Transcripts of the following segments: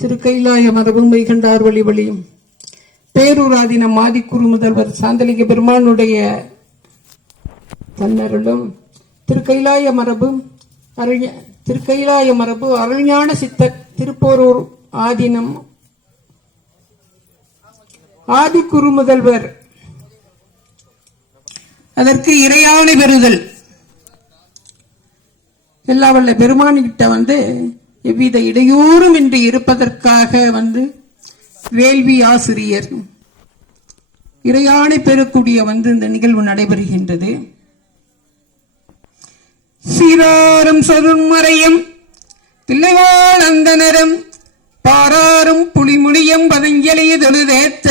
திருக்கைலாய மரபுமை கண்டார் வழி வழியும் பேரூராதீனம் ஆதிக்குரு முதல்வர் சாந்தலிங்க பெருமானுடைய தன்னருளும் திருக்கைலாய மரபு அருள்ஞான சித்தர் திருப்போரூர் ஆதீனம் ஆதிக்குரு முதல்வர் அதற்கு இறையாணை பெறுதல் எல்லா வல்ல பெருமானிகிட்ட எவ்வித இடையூறும் இன்றி இருப்பதற்காக வேள்வி ஆசிரியர் இறையாணை பெறக்கூடிய இந்த நிகழ்வு நடைபெறுகின்றது. சீராரும் சொருண்மறையும் தில்லைவாழ் அந்தனரும் பாராரும் புலிமுனியம் பதஞ்சலியதொழுதேத்த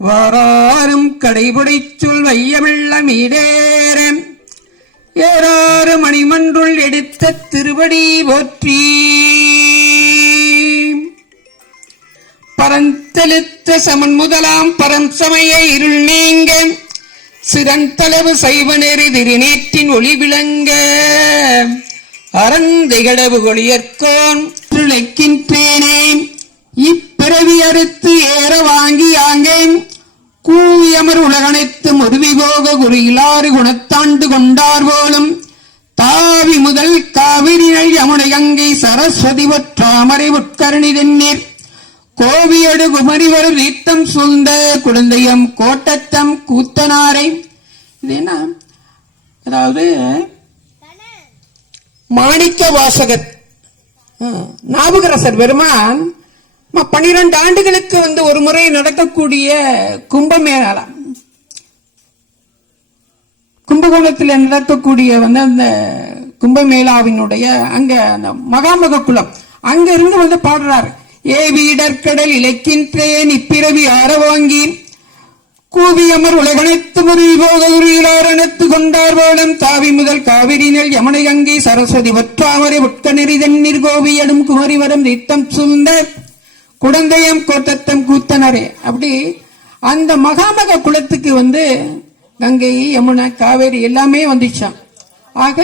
வாராரும் கடைபுடைச்சுள் வையமிள்ள மீடேரம் ஏறாறு மணிமன்றுள் எடுத்த திருவடி போற்றி பரந்தெழுத்த சமன் முதலாம் பரம் சமய இருள் நீங்க சிறந்தளவு சைவ நெறி திருநேற்றின் ஒளி விளங்க அறந்திகடவு ஒளியற்கோன் துளைக்கின்றேனே இப்பிறவி அறுத்து ஏற வாங்கி ஆங்கேன் கூவியமர் உலகனைத்து முருவிகோக குறியிலாறு குணத்தாண்டு கொண்டார் போலும் தாவி முதல் காவிரிகள் யமுனை கங்கை சரஸ்வதி ஒற்றாமரை உட்கரணி தென்னீர் கோவியடு குமரிவர் ரீத்தம் சூழ்ந்த குழந்தையம் கோட்டத்தம் கூத்தனாரை. இது என்ன, அதாவது மாணிக்க வாசகர் நாவுக்கரசர் பெருமான் 12 ஆண்டுகளுக்கு ஒரு முறை நடக்கக்கூடிய கும்பமேளா கும்பகோணத்தில் நடக்கக்கூடிய அந்த கும்பமேளாவினுடைய அங்க அந்த மகாமக குலம் அங்க இருந்து பாடுறாரு. ஏ வீடற்கடல் இலக்கின்றேன் இப்பிறவி ஆரவாங்கி கூவியமர் உலகனைத்து முறிவோகத்து கொண்டார் போலும் தாவி முதல் காவிரினல் யமுனை கங்கை சரஸ்வதி ஒற்றாமரை உட்க நெறிதண்ணீர் கோவியடும் குமரிவரம் நித்தம் சூழ்ந்த குடந்தையம் கோட்டத்தம் கூத்தனரே. அப்படி அந்த மகாமக குலத்துக்கு கங்கை யமுனை காவேரி எல்லாமே வந்துச்சான். ஆக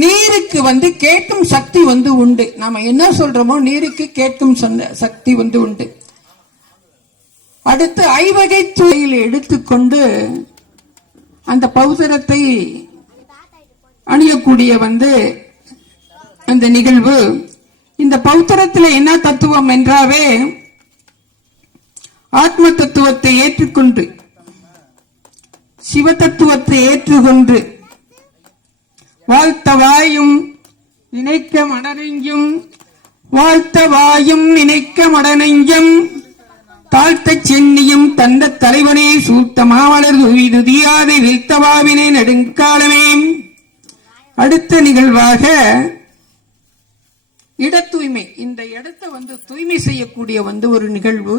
நீருக்கு கேட்கும் சக்தி உண்டு. நாம என்ன சொல்றோமோ நீருக்கு கேட்கும் சக்தி உண்டு. அடுத்து ஐவகை துறையில் எடுத்துக்கொண்டு அந்த பௌத்தரத்தை அணியக்கூடிய அந்த நிகழ்வு. இந்த பௌத்தரத்தில் என்ன தத்துவம் என்றாவே ஆத்ம தத்துவத்தை ஏற்றுக்கொண்டு சிவ தத்துவத்தை ஏற்றுக்கொண்டு வாழ்த்த வாயும் நினைக்க மடனெஞ்சும் வாழ்த்த வாயும் நினைக்க மடனெஞ்சும் தாழ்த்த சென்னியும் தந்த தலைவனே சூத்த மாமலர் துதியாதை வீழ்த்தவாவினை நெடுங்காலமே. அடுத்த நிகழ்வாக இட தூய்மை. இந்த இடத்தை தூய்மை செய்யக்கூடிய ஒரு நிகழ்வு.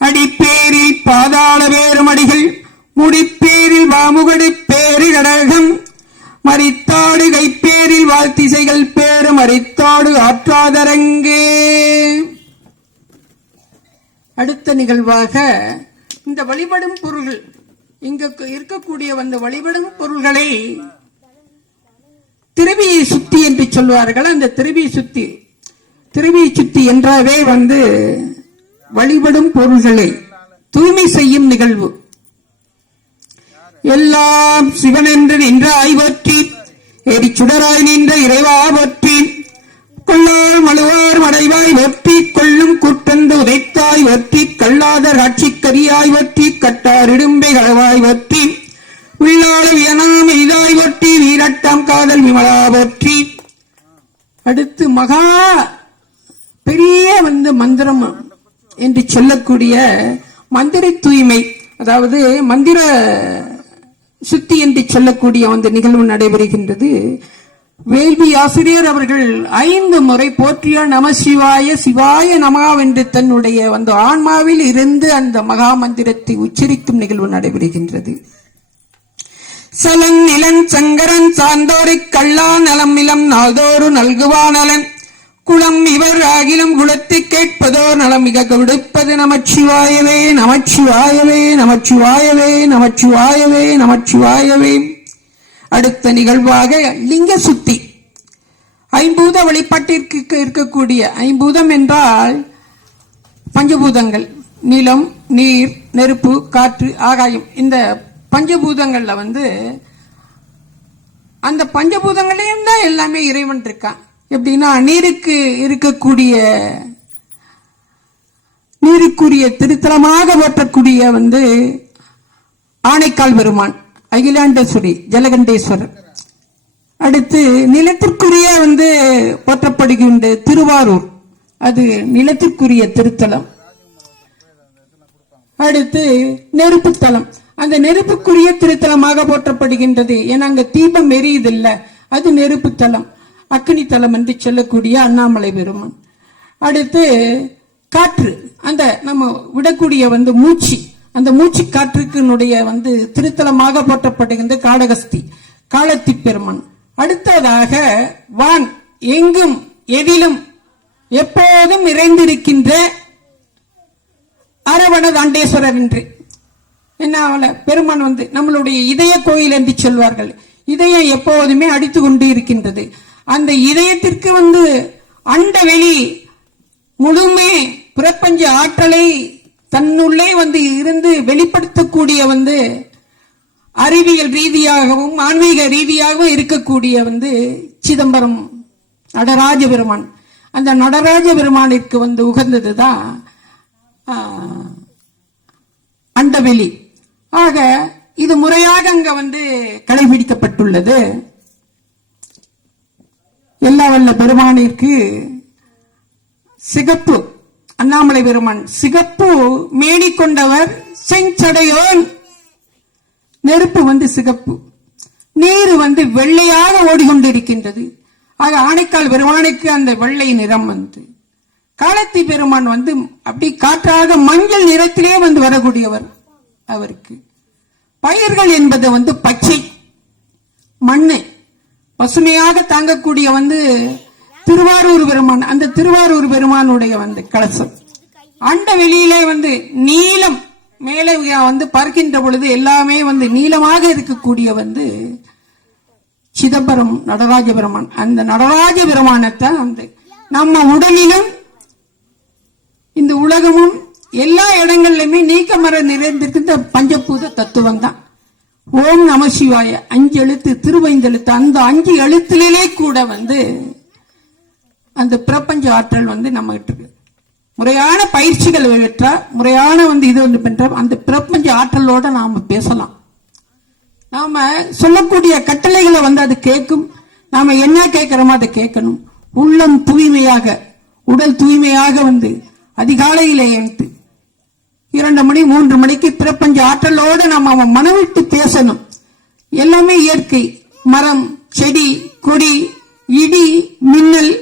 அடிப்பேரில் பாதாள வேறுமடிகள் முடிப்பேரில் வாமுகடு பேரு கடகம் மரித்தாடு கைப்பேரில் வாழ்த்திசைகள் பேரு மரித்தாடு ஆற்றாதரங்கே. அடுத்த நிகழ்வாக இந்த வழிபடும் பொருள்கள் இங்க இருக்கக்கூடிய வழிபடும் பொருள்களை திருவியை சுத்தி என்று சொல்வார்கள். அந்த திருவியை சுத்தி என்றாவே வழிபடும் பொருள்களை தூய்மை செய்யும் நிகழ்வு. எல்லாம் சிவன் என்று நின்றாய் போற்றி எரிச்சுடராய் நின்ற இறைவா போற்றி கொள்ளார் மழுவார் மடைவாய் ஒற்றி கொள்ளும் கூட்டந்து உதைத்தாய் ஒற்றி கல்லாதர் ஆட்சிக்கரியாய் ஒற்றி கட்டார் இடும்பை களவாய் ஒற்றி உள்ளாள வியனாம் இதாய் ஒற்றி வீரட்டம் காதல் விமலா ஒற்றி. அடுத்து மகா பெரிய மந்திரம் என்று சொல்லக்கூடிய மந்திர தூய்மை, அதாவது மந்திர சுத்தி என்று சொல்லக்கூடிய நிகழ்வு நடைபெறுகின்றது. வேள்வி ஆசிரியர் அவர்கள் 5 முறை போற்றிய நம சிவாய சிவாய நமாவென்று தன்னுடைய ஆன்மாவில் இருந்து அந்த மகா மந்திரத்தை உச்சரிக்கும் நிகழ்வு நடைபெறுகின்றது. சலன் நிலன் சங்கரன் சார்ந்தோரை கள்ளா நலம் இளம் நாள்தோறு நல்குவா நலன் குளம் இவர் ஆகிலும் குலத்தை கேட்பதோர் நலம் மிக கொடுப்பது நமச்சிவாயவே நமச்சிவாயவே நமச்சிவாயவே நமச்சிவாயவே நமச்சிவாயவே. அடுத்த நிகழ்வாக லிங்க சுத்தி. ஐம்பூத வழிபாட்டிற்கு இருக்கக்கூடிய ஐம்பூதம் என்றால் பஞ்சபூதங்கள், நிலம், நீர், நெருப்பு, காற்று, ஆகாயம். இந்த பஞ்சபூதங்கள்ல அந்த பஞ்சபூதங்களையும் தான் எல்லாமே இறைவன் இருக்கான். எப்படின்னா நீருக்கு இருக்கக்கூடிய நீருக்குரிய திருத்தலமாக போற்றக்கூடிய ஆனைக்கால் பெருமான், அகிலாண்டேஸ்வரி, ஜலகண்டேஸ்வரர். அடுத்து நிலத்திற்குரிய போற்றப்படுகின்ற திருவாரூர், அது நிலத்திற்குரிய திருத்தலம். அடுத்து நெருப்பு தலம், அந்த நெருப்புக்குரிய திருத்தலமாக போற்றப்படுகின்றது. ஏன்னா அங்க தீபம் எரியுதில்ல, அது நெருப்பு தலம், அக்னி தலம் என்று சொல்லக்கூடிய அண்ணாமலை பெருமான். அடுத்து காற்று, அந்த நம்ம விடக்கூடிய மூச்சு, அந்த மூச்சு காற்றுக்கினுடைய திருத்தலமாக போற்றப்படுகின்ற காடகஸ்தி, காலத்தி பெருமான். அடுத்ததாக வான், எங்கும் எதிலும் எப்போதும் நிறைந்திருக்கின்ற அரவண தாண்டேஸ்வரர் என்று என்ன பெருமான் நம்மளுடைய இதய கோயில் என்று சொல்வார்கள். இதயம் எப்போதுமே அடித்து கொண்டு இருக்கின்றது. அந்த இதயத்திற்கு அண்ட வெளி முழுமே பிரபஞ்ச ஆற்றலை தன்னுள்ளே இருந்து வெளிப்படுத்தக்கூடிய அறிவியல் ரீதியாகவும் ஆன்மீக ரீதியாகவும் இருக்கக்கூடிய சிதம்பரம் நடராஜ பெருமான். அந்த நடராஜ பெருமானிற்கு உகந்ததுதான் அண்டவெளி. ஆக இது முறையாக அங்க கடைபிடிக்கப்பட்டுள்ளது. எல்லா வல்ல பெருமானிற்கு சிகப்பு, அண்ணாமலை பெருமான் சிகப்பு மேனி கொண்டவர், செஞ்சடையோன். நெருப்பு சிகப்பு, நீர் வெள்ளையாக ஓடிக்கொண்டிருக்கின்றது. ஆக ஆனைக்கால் பெருமானுக்கு அந்த வெள்ளை நிறம் காலத்தி பெருமான் அப்படி காற்றாக மஞ்சள் நிறத்திலே வரக்கூடியவர். அவருக்கு பயிர்கள் என்பது பச்சை மண்ணு பசுமையாக தாங்கக்கூடிய திருவாரூர் பெருமான். அந்த திருவாரூர் பெருமானுடைய கலசம் அண்ட வெளியிலே நீலம், மேலே பார்க்கின்ற பொழுது எல்லாமே நீளமாக இருக்கக்கூடிய சிதம்பரம் நடராஜ பெருமான். அந்த நடராஜ பெருமானத்தான் நம்ம உடலிலும் இந்த உலகமும் எல்லா இடங்களிலுமே நீக்கமர நிறைந்திருக்கின்ற பஞ்சபூத தத்துவம் தான். ஓம் நம சிவாய 5 எழுத்து, திருவைந்தெழுத்து. அந்த 5 எழுத்திலே கூட அந்த பிரபஞ்ச ஆற்றல் நம்ம கிட்ட இருக்கு. முறையான பயிற்சிகள் பெற்றா, முறையான இது பண்ற அந்த பிரபஞ்ச ஆற்றலோட நாம பேசலாம். நாம சொல்லக்கூடிய கட்டளைகளை அது கேட்கும். நாம என்ன கேட்கிறோமோ அதை கேட்கணும். உள்ளம் தூய்மையாக, உடல் தூய்மையாக அதிகாலையிலே 2 மணி 3 மணிக்கு பிரபஞ்ச ஆற்றலோடு நம்ம மனவிட்டு பேசணும். எல்லாமே இயற்கை, மரம், செடி, கொடி, இடி, மின்னல்,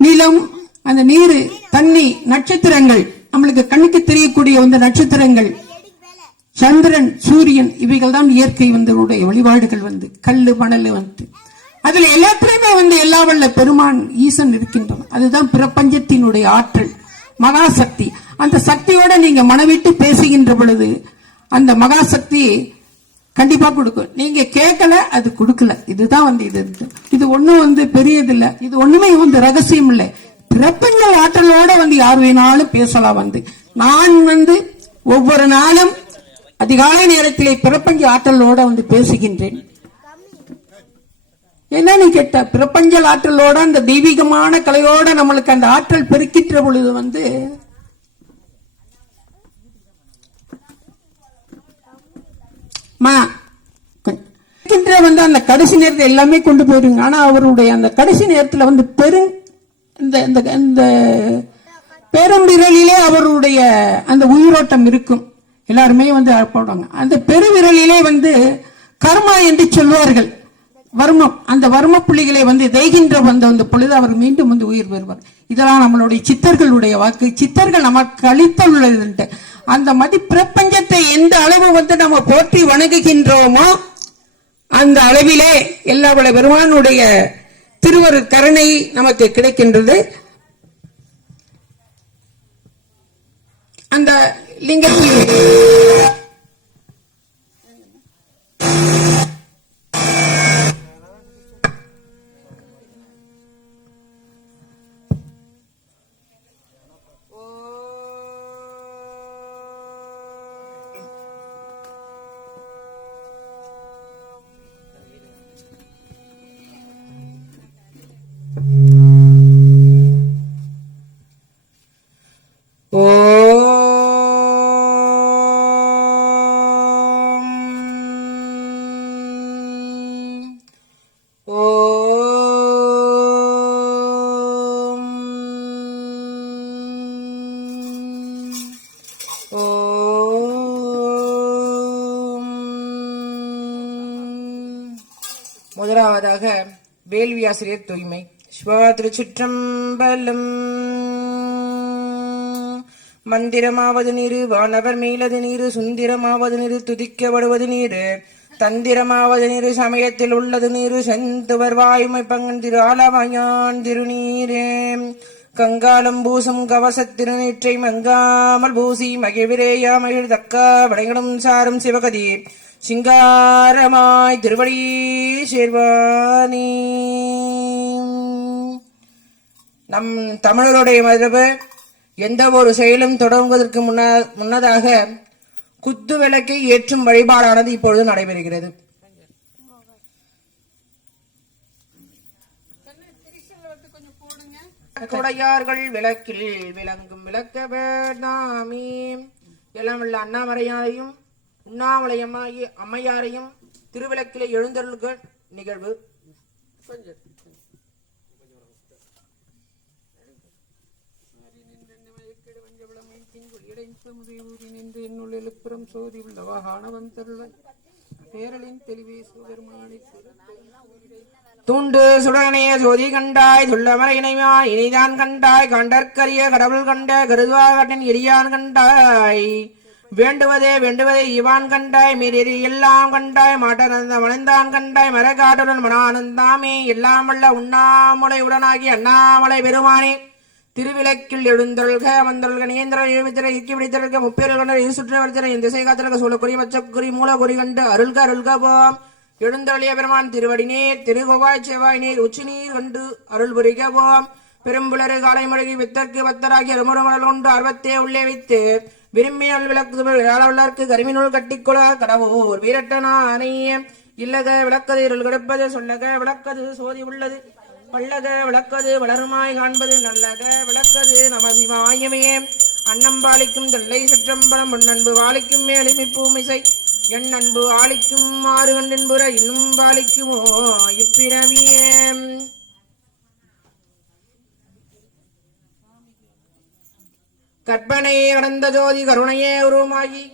நிலம், அந்த நீர், தண்ணி, நட்சத்திரங்கள், நம்மளுக்கு கண்ணுக்கு தெரியக்கூடிய நட்சத்திரங்கள், சந்திரன், சூரியன், இவைகள் தான் இயற்கை வழிபாடுகள். கல்லு, மணல் அதுல எல்லாத்திலுமே எல்லா வல்ல பெருமான் ஈசன் இருக்கின்றன. அதுதான் பிரபஞ்சத்தினுடைய ஆற்றல், மகாசக்தி. அந்த சக்தியோட நீங்க மனவிட்டு பேசுகின்ற பொழுது அந்த மகாசக்தி கண்டிப்பா கொடுக்கும். நீங்க கேட்கல, அது கொடுக்கல. இதுதான் இது ஒண்ணும் பெரியதில்லை. இது ஒண்ணுமே ரகசியம் இல்லை. பிரபஞ்ச ஆற்றலோட யார் வேணாலும் பேசலாம். நான் ஒவ்வொரு நாளும் அதிகாலை நேரத்திலே பிரபஞ்ச ஆற்றலோட பேசுகின்றேன். என்னன்னு கேட்ட, பிரபஞ்ச ஆற்றலோட அந்த தெய்வீகமான கலையோட நம்மளுக்கு அந்த ஆற்றல் பெருக்கின்ற பொழுது அந்த கடைசி நேரத்தை எல்லாமே கொண்டு போயிருங்க. ஆனா அவருடைய அந்த கடைசி நேரத்தில் இந்த பெரும்பிரலிலே அவருடைய அந்த உயிரோட்டம் இருக்கும். எல்லாருமே போடுவாங்க. அந்த பெருவிரலிலே கர்மா என்று சொல்வார்கள், வர்மம். அந்த வர்ம புள்ளிகளை தேய்கின்ற பொழுது அவர் மீண்டும் உயிர் பெறுவார். இதெல்லாம் நம்மளுடைய சித்தர்களுடைய வாக்கு. சித்தர்கள் நமக்கு அளித்துள்ளது. அந்த பிரபஞ்சத்தை எந்த அளவு நம்ம போற்றி வணங்குகின்றோமோ அந்த அளவிலே எல்லா பெருமானுடைய திருவரு கருணை நமக்கு கிடைக்கின்றது. அந்த லிங்கத்தில் முதலாவதாக வேள்வி ஆசிரியர் தூய்மை. சிவா திருச்சிற்றம்பலம். மந்திரமாவது நீரு வானவர் மேலது நீரு சுந்திரமாவது நீரு துதிக்கப்படுவது நீரு தந்திரமாவது நீரு சமயத்தில் உள்ளது நீரு செந்துவர் வாயுமை பங்கன் திரு ஆலவாயான் திருநீரே கங்காலம் பூசும் கவசத் திருநீற்றை மங்காமல் பூசி மகிழ்விரேயா மகிழ் தக்கா வடைகளும் சாரும் சிவகதி சிங்காரமாய் திருவடி சேர்வானி. நம் தமிழருடைய மரபு எந்த ஒரு செயலும் தொடங்குவதற்கு முன்னதாக குத்து விளக்கை ஏற்றும் வழிபாடானது இப்பொழுது நடைபெறுகிறது. கொடையார்கள் விளக்கில் விளங்கும் விளக்க வேண்டாமே. எல்லாம் உள்ள அண்ணாமலையாரையும் உண்ணாமலை அம்மையாரையும் திருவிளக்கிலே எழுந்தருள்கள் நிகழ்வு. தூண்டு சுடனைய ஜோதி கண்டாய் துள்ளமர இணைமா இனிதான் கண்டாய் கண்டற்கரிய கடவுள் கண்ட கருதுவாகட்டின் எரியான் கண்டாய் வேண்டுவதே வேண்டுவதே இவான் கண்டாய் மீறி எல்லாம் கண்டாய் மாட்டனந்த மணந்தான் கண்டாய் மரகாட்டுடன் மனானந்தாமே எல்லாம் வல்ல உண்ணாமலை உடனாகி அண்ணாமலை பெருமானே திருவிளக்கில் எழுந்தொள்க அமர்ந்தொள்க நேந்திர எழுமித்திர இக்கி பிடித்திருக்க முப்பேறு கண்ட இது சுற்றுவர்த்திர இந்த திசை காத்திருக்க சூழக்குறி மச்சக்குறி மூலக்குறி கண்டு அருள்க அருள்க போம் எழுந்தொழிய பெருமான் திருவடி நீர் திருகோவாய் செவ்வாய் நீர் உச்சி நீர் கண்டு அருள் புரிக போம் பெரும்புலரு காலை மொழி வித்தற்கு பத்தராகி அருமுறமணல் கொண்டு அர்வத்தே உள்ளே வைத்து விரும்பியல் விளக்கு கருமினுள் கட்டிக்கொள்ள கடவுர் வீரட்டனானே இல்லக விளக்கது இருள் கிடப்பது சொல்லக விளக்கது சோதி உள்ளது பல்லக விளக்கது வளருமாய் காண்பது நல்லக விளக்கது நம சிவாயமே அன்னம் பாலிக்கும் தெல்லை சிற்றம்பலம் பொன்னன்பு வாளிக்கும் மேலிமிப்பூமிசை என் அன்பு ஆளிக்கும் ஆறு கண்டின்புற இன்னும் பாலிக்குமோ இப்பிறவியே. கற்பனை கடந்த ஜோதி கருணையே உருவமாகி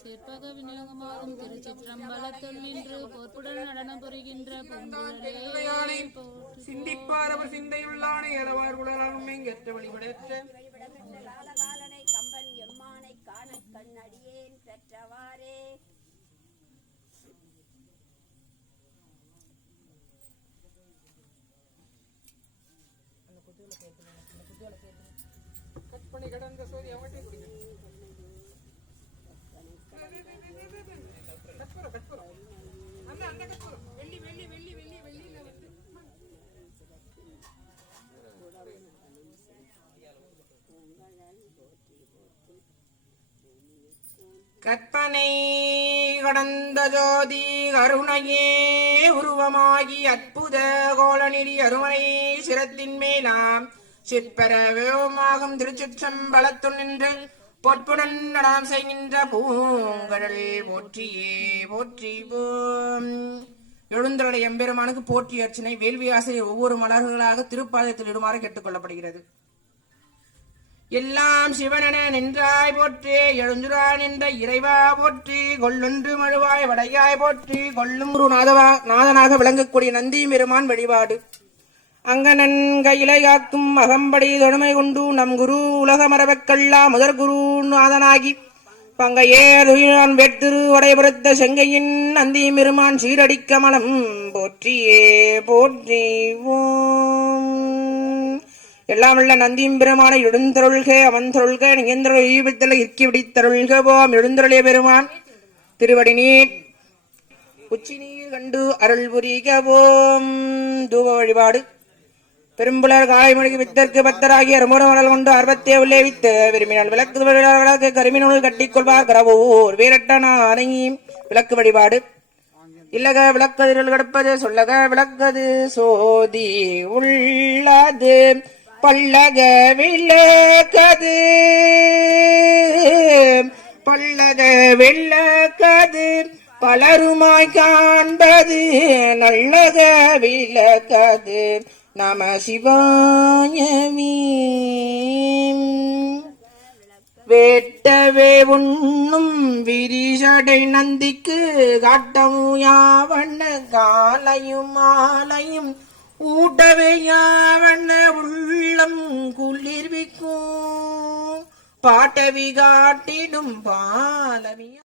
சேர்ப்பக விநியோகமாகும் திருச்சிற்றம்பலத்தில் நின்று போர்ப்புடன் நடனம் புரிகின்ற சிந்திப்பார் அவர் சிந்தையுள்ளானே எறவார் உடலாகும் எங்கற்ற வழிபடற்ற கம்பன் எம்மானை காண கண்ணடியேன் பெற்றவாறே. கற்பனை கடந்த சோதி அவட்டை கற்பனை கடந்த ஜோதி கருணையே உருவமாகி அற்புத கோலநிதி அருமனை சிரத்தின் மேலாம் சிற்பரவேகமாகும் திருச்சிற்றம்பலத்துள் நின்று பொற்புடன் நடனம் செய்கின்ற பூங்கடல் போற்றியே போற்றி போம். எழுந்தருடைய எம்பெருமானுக்கு போற்றி அர்ச்சனை வேள்வி ஆசிரியர் ஒவ்வொரு மலர்களாக திருப்பாதத்தில் இடுமாறு கேட்டுக் கொள்ளப்படுகிறது. எல்லாம் சிவனென நின்றாய் போற்றி எழுந்துராய் நின்ற இறைவா போற்றி கொள்ளொன்று மழுவாய் வடையாய் போற்றி கொள்ளும் குரு நாதனாக விளங்கக்கூடிய நந்தி பெருமான் வழிபாடு. அங்கனன் கையிலை காக்கும் அகம்படி தொடுமை கொண்டு நம் குரு உலக மரபக்கெல்லாம் முதற் குரு நாதனாகி பங்கையேன் வெற்றிரு வடைபுரத்த செங்கையின் நந்தி பெருமான் சீரடிக்க மலம் போற்றியே போற்றி ஓம். எல்லாம் உள்ள நந்தியும் பெருமான எழுந்தருள்க அமர்ந்தருள்க நிகழ்ந்தருள் ஈவித்தல இக்கி விடித்தருள்க போம். எழுந்தருளிய பெருமான் திருவடி நீர் உச்சி நீர் கண்டு அருள் புரிக போம். தூப வழிபாடு. பெரும்புலர் காலை மொழிக்கு வித்தற்கு பத்தராகி அருமுறமணல் கொண்டு அர்வத்தே உள்ளே வித்து விரும்பினால் விளக்கு கருமினுள் கட்டிக்கொள்வார் கரவூர் வீரட்டனானை விளக்கு வழிபாடு. இல்லக விளக்கதில் கிடப்பது சொல்லக விளக்கது சோதி உள்ளது பல்லக விளக்கது பல்லக விளக்கது பலருமாய் காண்பது நல்லக விளக்கது நம சிவாயமே. வேட்டவே உண்ணும் விரிசடை நந்திக்கு காட்டமுயாவண்ண காலையும் மாலையும் ஊட்டவே யாவண்ண உள்ளம் குளிர்விக்கும் பாட்டவி காட்டிடும் பாலவியா